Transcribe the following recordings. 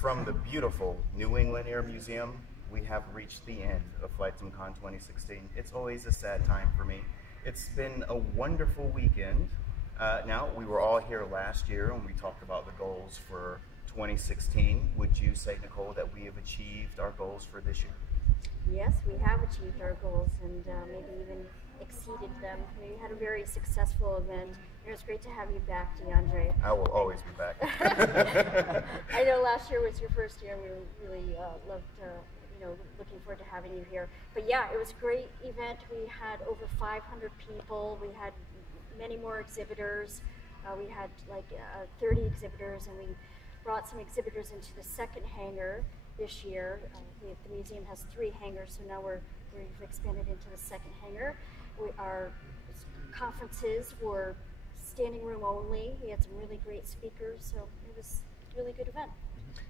From the beautiful New England Air Museum, we have reached the end of FlightSimCon 2016. It's always a sad time for me. It's been a wonderful weekend. Now, we were all here last year and we talked about the goals for 2016. Would you say, Nicole, that we have achieved our goals for this year? Yes, we have achieved our goals and maybe even exceeded them. We had a very successful event. It was great to have you back, DeAndre. I will always be back. I know last year was your first year. We really loved, looking forward to having you here. But yeah, it was a great event. We had over 500 people. We had many more exhibitors. We had like 30 exhibitors, and we brought some exhibitors into the second hangar this year. The museum has 3 hangars, so now we've expanded into the second hangar. Our conferences were standing room only. We had some really great speakers, so it was a really good event.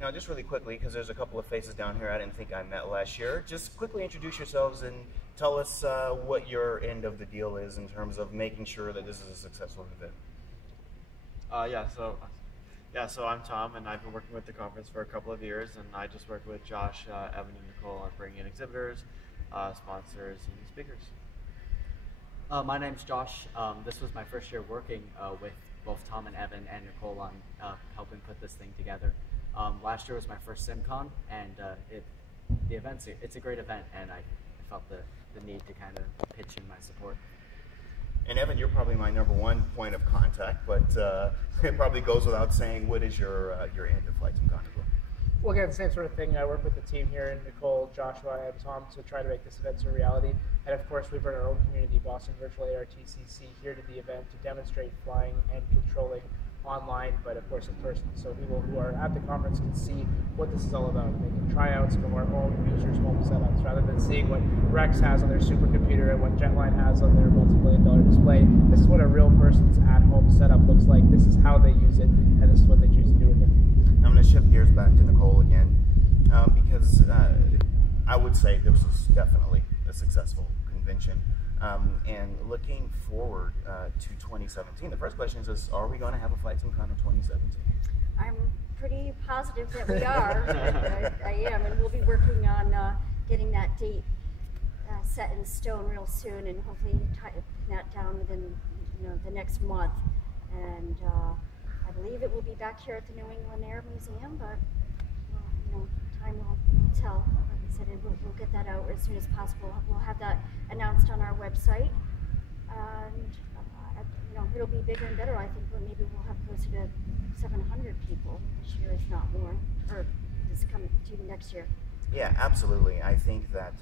Now, just really quickly, because there's a couple of faces down here I didn't think I met last year, just quickly introduce yourselves and tell us what your end of the deal is in terms of making sure that this is a successful event. So I'm Tom, and I've been working with the conference for a couple of years, and I just work with Josh, Evan, and Nicole on bringing in exhibitors, sponsors, and speakers. My name's Josh. This was my first year working with both Tom and Evan and Nicole on helping put this thing together. Last year was my first SimCon, and it's a great event, and I felt the need to kind of pitch in my support. And Evan, you're probably my #1 point of contact, but it probably goes without saying, what is your end of FlightSimCon as well? Well, again, same sort of thing. I work with the team here, Nicole, Joshua, and Tom, to try to make this event a reality. And of course, we bring our own community, Boston Virtual ARTCC, here to the event to demonstrate flying and controlling online, but of course in person. So people who are at the conference can see what this is all about, making tryouts from our own users' home setups, rather than seeing what Rex has on their supercomputer and what Jetline has on their multi-billion-dollar display. This is what a real person's at-home setup looks like. This is how they use it, and this is what they choose to do with it. I'm going to shift gears back to Nicole again, because I would say this was definitely a successful convention. And looking forward to 2017, the first question is, are we going to have a FlightSimCon in 2017? I'm pretty positive that we are. I am, and we'll be working on getting that date set in stone real soon, and hopefully putting that down within the next month. And I believe it will be back here at the New England Air Museum, but time will tell. Like I said, we'll get that out as soon as possible. We'll have that announced on our website, and it'll be bigger and better. I think maybe we'll have closer to 700 people this year, if not more, or this coming to next year. Yeah, absolutely. I think that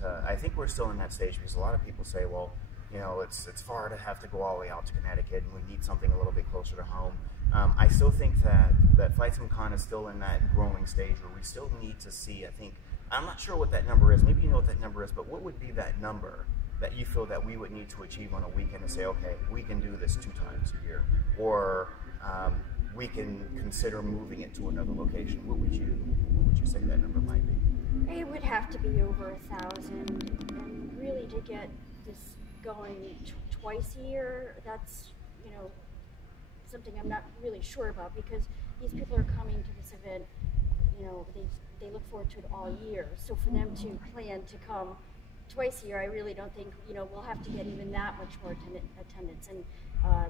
we're still in that stage, because a lot of people say, well, it's far to have to go all the way out to Connecticut, and we need something a little bit closer to home. I still think that FlightSimCon is still in that growing stage where we still need to see, I'm not sure what that number is, maybe you know what that number is, but what would be that number that you feel that we would need to achieve on a weekend to say, okay, we can do this 2 times a year, or we can consider moving it to another location? What would you say that number might be? It would have to be over 1,000, and really to get this going twice a year, that's something I'm not really sure about, because these people are coming to this event, they look forward to it all year. So for them to plan to come twice a year, I really don't think we'll have to get even that much more attendance and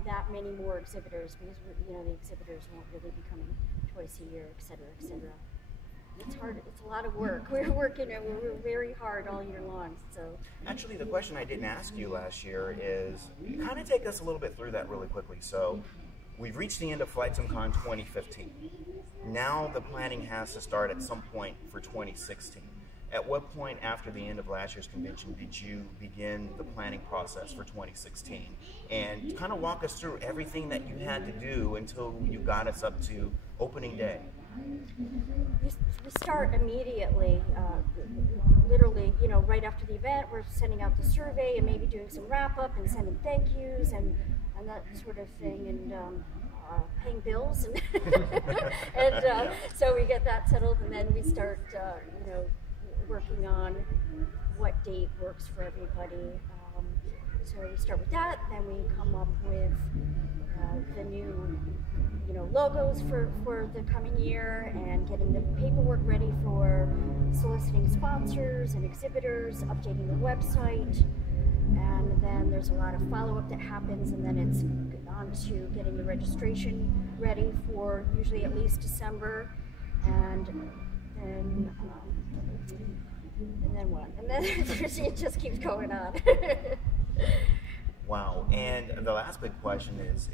that many more exhibitors, because the exhibitors won't really be coming twice a year, et cetera, et cetera. It's hard. It's a lot of work. We're working, and we're very hard all year long. So actually, the question I didn't ask you last year is, kind of take us a little bit through that really quickly. So we've reached the end of FlightSimCon 2015. Now the planning has to start at some point for 2016. At what point after the end of last year's convention did you begin the planning process for 2016? And kind of walk us through everything that you had to do until you got us up to opening day. We start immediately, literally, right after the event. We're sending out the survey and maybe doing some wrap-up and sending thank yous and that sort of thing, and paying bills. And so we get that settled, and then we start, working on what date works for everybody. So we start with that, then we come up with the new, logos for the coming year, and getting the paperwork ready for soliciting sponsors and exhibitors, updating the website, and then there's a lot of follow-up that happens, and then it's on to getting the registration ready for usually at least December, and then what? And then it just keeps going on. Wow. And the last big question is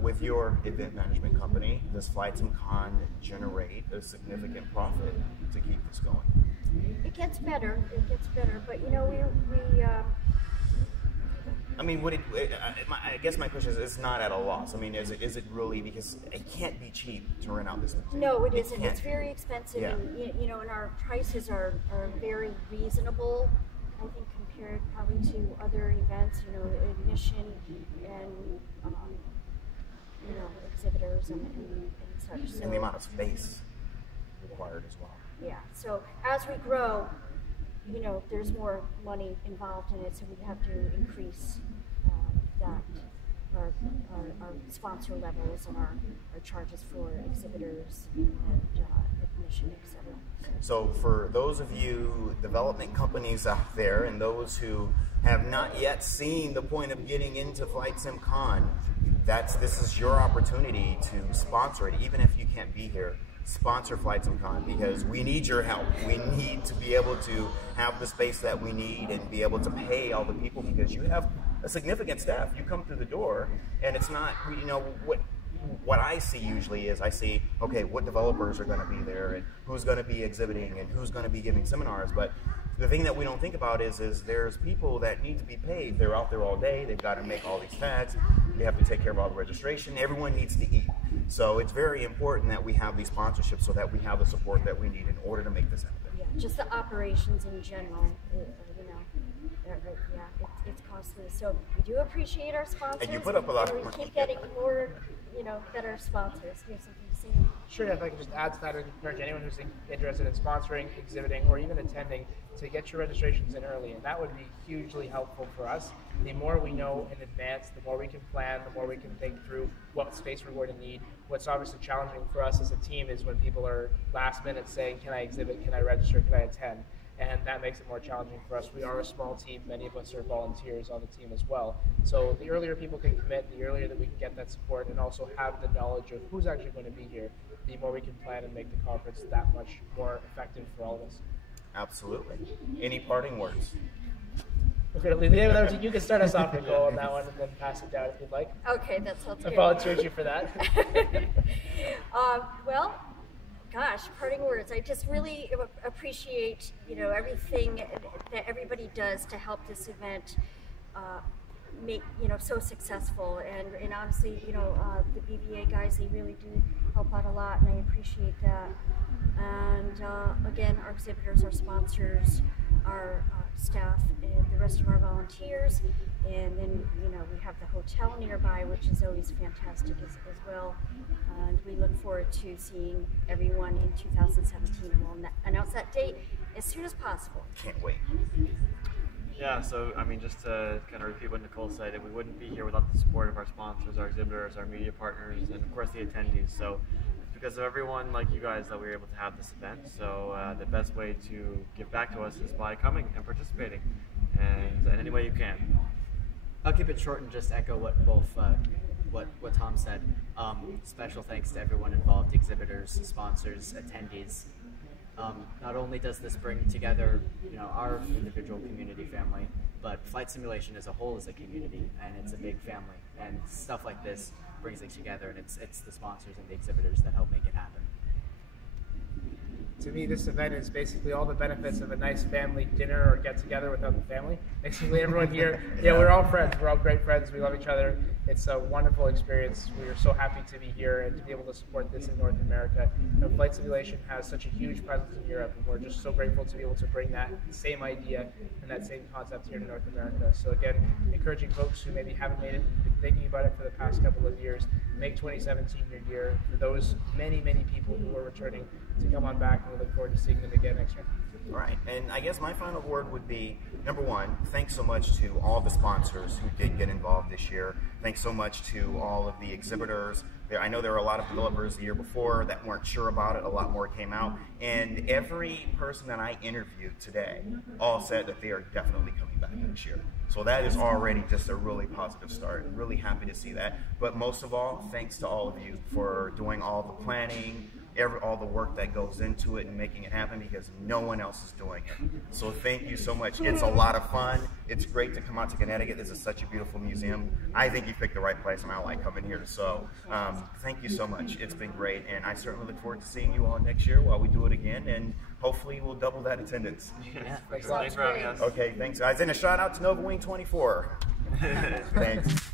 with your event management company, does FlightSimCon generate a significant profit to keep this going? It gets better, but I mean, I guess my question is, it's not at a loss. I mean, is it really, because it can't be cheap to rent out this museum? No, it isn't. It's very expensive, Yeah. and our prices are very reasonable, I think, compared probably to other events, admission and exhibitors and such. So, And the amount of space required as well. yeah. So as we grow, there's more money involved in it, so we have to increase our sponsor levels and our charges for exhibitors and admission, etc. So for those of you development companies out there and those who have not yet seen the point of getting into FlightSimCon, this is your opportunity to sponsor it, even if you can't be here. Sponsor FlightSimCon, because we need your help. We need to be able to have the space that we need and be able to pay all the people, because you have a significant staff. You come through the door and it's not, what I see usually is I see, okay, what developers are going to be there and who's going to be exhibiting and who's going to be giving seminars. But the thing that we don't think about is there's people that need to be paid. They're out there all day. They've got to make all these tags. They have to take care of all the registration. Everyone needs to eat. So it's very important that we have these sponsorships so that we have the support that we need in order to make this happen. Yeah, just the operations in general, it's costly. So we do appreciate our sponsors. And you put up a lot of we money. keep getting more, better sponsors. You have something to say? Sure, if I could just add to that, I'd encourage anyone who's interested in sponsoring, exhibiting, or even attending to get your registrations in early, and that would be hugely helpful for us. The more we know in advance, the more we can plan, the more we can think through what space we're going to need. What's obviously challenging for us as a team is when people are last minute saying, can I exhibit, can I register, can I attend? And that makes it more challenging for us. We are a small team. Many of us are volunteers on the team as well. So the earlier people can commit, the earlier that we can get that support and also have the knowledge of who's actually going to be here, the more we can plan and make the conference that much more effective for all of us. Absolutely. Any parting words? Okay, you can start us off, Nicole, on that one and then pass it down if you'd like. Okay, that sounds good. I volunteered you for that. Well, gosh, parting words. I just really appreciate, everything that everybody does to help this event make, so successful. And honestly, the BVA guys, they really do help out a lot, and I appreciate that. And again, our exhibitors, our sponsors, our staff, and the rest of our volunteers. And then, we have the hotel nearby, which is always fantastic as well. And we look forward to seeing everyone in 2017, and we'll announce that date as soon as possible. Can't wait. Yeah, so I mean, just to kind of repeat what Nicole said, we wouldn't be here without the support of our sponsors, our exhibitors, our media partners, and of course the attendees. So it's because of everyone like you guys that we were able to have this event. So the best way to give back to us is by coming and participating, and in any way you can. I'll keep it short and just echo what what Tom said. Special thanks to everyone involved, exhibitors, sponsors, attendees. Not only does this bring together, our individual community family, but flight simulation as a whole is a community, and it's a big family. And stuff like this brings it together, and it's the sponsors and the exhibitors that help make it happen. To me, this event is basically all the benefits of a nice family dinner or get-together without the family. Basically, everyone here, we're all friends. We're all great friends. We love each other. It's a wonderful experience. We are so happy to be here and to be able to support this in North America. Flight simulation has such a huge presence in Europe, and we're just so grateful to be able to bring that same idea and that same concept here to North America. So again, encouraging folks who maybe haven't made it, thinking about it for the past couple of years. Make 2017 your year for those many, many people who are returning to come on back, and we look forward to seeing them again next year. All right, and I guess my final word would be, number one, thanks so much to all the sponsors who did get involved this year. Thanks so much to all of the exhibitors. I know there were a lot of developers the year before that weren't sure about it. A lot more came out. And every person that I interviewed today all said that they are definitely coming back next year. So that is already just a really positive start. Really happy to see that. But most of all, thanks to all of you for doing all the planning, all the work that goes into it and making it happen, because no one else is doing it. So thank you so much. It's a lot of fun. It's great to come out to Connecticut. This is such a beautiful museum. I think you picked the right place, and I like coming here. So thank you so much. It's been great, and I certainly look forward to seeing you all next year while we do it again, and hopefully we'll double that attendance. Yeah, thanks for having us. Okay, thanks guys. And a shout out to Novawing24. Thanks.